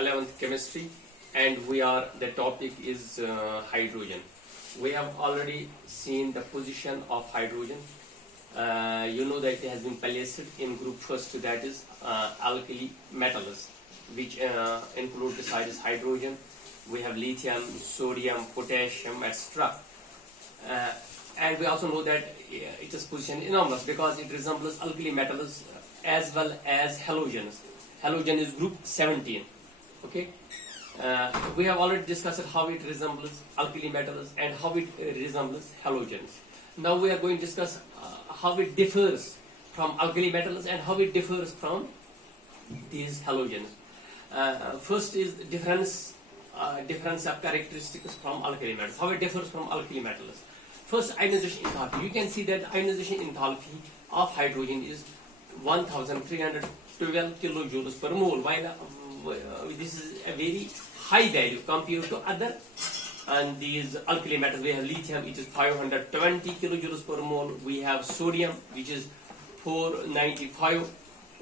11th chemistry, and the topic is hydrogen. We have already seen the position of hydrogen. You know that it has been placed in group first, that is alkali metals, which include besides hydrogen we have lithium, sodium, potassium, etc. And we also know that it is positioned enormous because it resembles alkali metals as well as halogens. Halogen is group 17. Okay, we have already discussed how it resembles alkali metals and how it resembles halogens. Now we are going to discuss how it differs from alkali metals and how it differs from these halogens. First is difference of characteristics from alkali metals. How it differs from alkali metals. First, ionization enthalpy. You can see that ionization enthalpy of hydrogen is 1312 kilojoules per mole, while this is a very high value compared to other and these alkali metals. We have lithium, it is 520 kilojoules per mole. We have sodium, which is 495,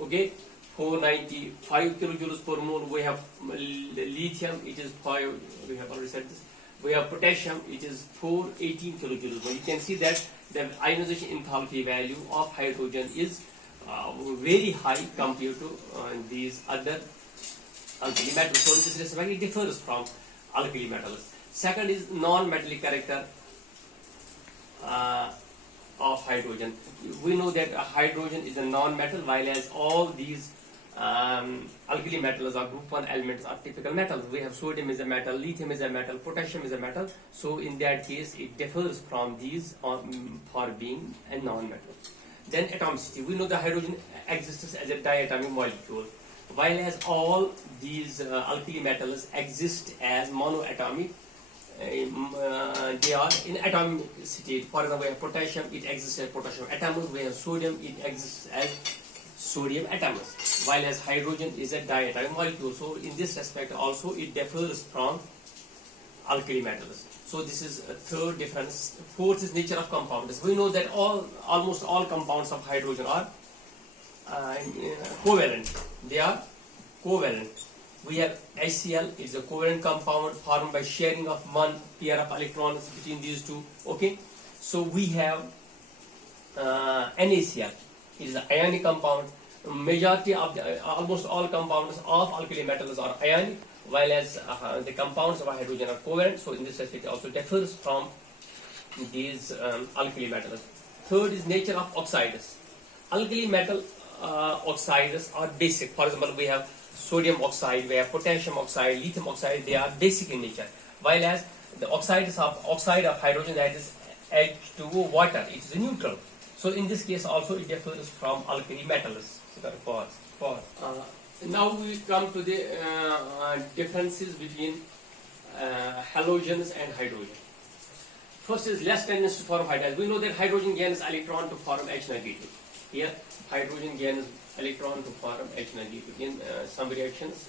okay, 495 kilojoules per mole. We have lithium, it is 5, we have already said this. We have potassium, it is 418 kilojoules. You can see that the ionization enthalpy value of hydrogen is very high compared to these other alkali metals. So in this respect, it differs from alkali metals. Second is non-metallic character of hydrogen. We know that hydrogen is a non-metal, while as all these alkali metals or group 1 elements are typical metals. We have sodium is a metal, lithium is a metal, potassium is a metal. So in that case, it differs from these for being a non-metal. Then atomicity. We know the hydrogen exists as a diatomic molecule, while as all these alkali metals exist as monoatomic. They are in atomic state. For example, we have potassium, it exists as potassium atoms. We have sodium, it exists as sodium atoms, while as hydrogen is a diatomic molecule. So in this respect also it differs from alkali metals. So this is a third difference. Fourth is nature of compounds. We know that almost all compounds of hydrogen are covalent. They are covalent. We have HCl, it is a covalent compound formed by sharing of one pair of electrons between these two. Okay, so we have NaCl, it is an ionic compound. Majority of almost all compounds of alkali metals are ionic, while as the compounds of hydrogen are covalent. So in this respect it also differs from these alkali metals. Third is nature of oxides. Alkali metal oxides are basic. For example, we have sodium oxide, we have potassium oxide, lithium oxide. They are basic in nature, while as the oxide of hydrogen, that is H2O, water, it is neutral. So in this case also it differs from alkali metals. Now we come to the differences between halogens and hydrogen. First is less tendency to form hydrogen. We know that hydrogen gains electron to form H negative. Here hydrogen gains electron to form H negative in some reactions.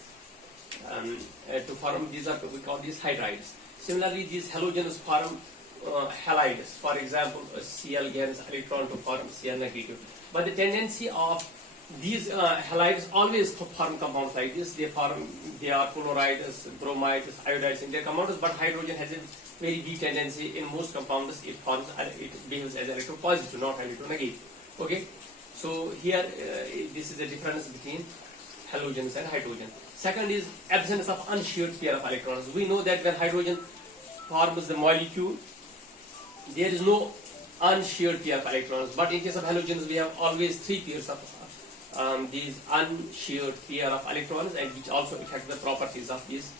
To form these we call these hydrides. Similarly, these halogens form halides. For example, Cl gains electron to form Cl negative. But the tendency of these halides always form compounds like this. They are chlorides, bromides, iodides in their compounds. But hydrogen has a very weak tendency. In most compounds, it behaves as electropositive, not electronegative. Okay. So here, this is the difference between halogens and hydrogen. Second is absence of unshared pair of electrons. We know that when hydrogen forms the molecule, there is no unshared pair of electrons. But in case of halogens, we have always 3 pairs of these unshared pair of electrons, and which also affect the properties of these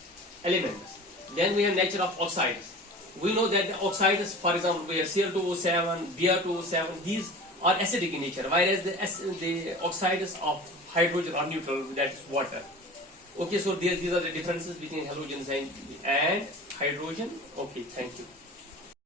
elements. Then we have nature of oxides. We know that the oxides, for example, we have Cl2O7, Br2O7, these are acidic in nature, whereas the oxides of hydrogen are neutral, that is water. Okay, so these are the differences between halogens and hydrogen. Okay, thank you.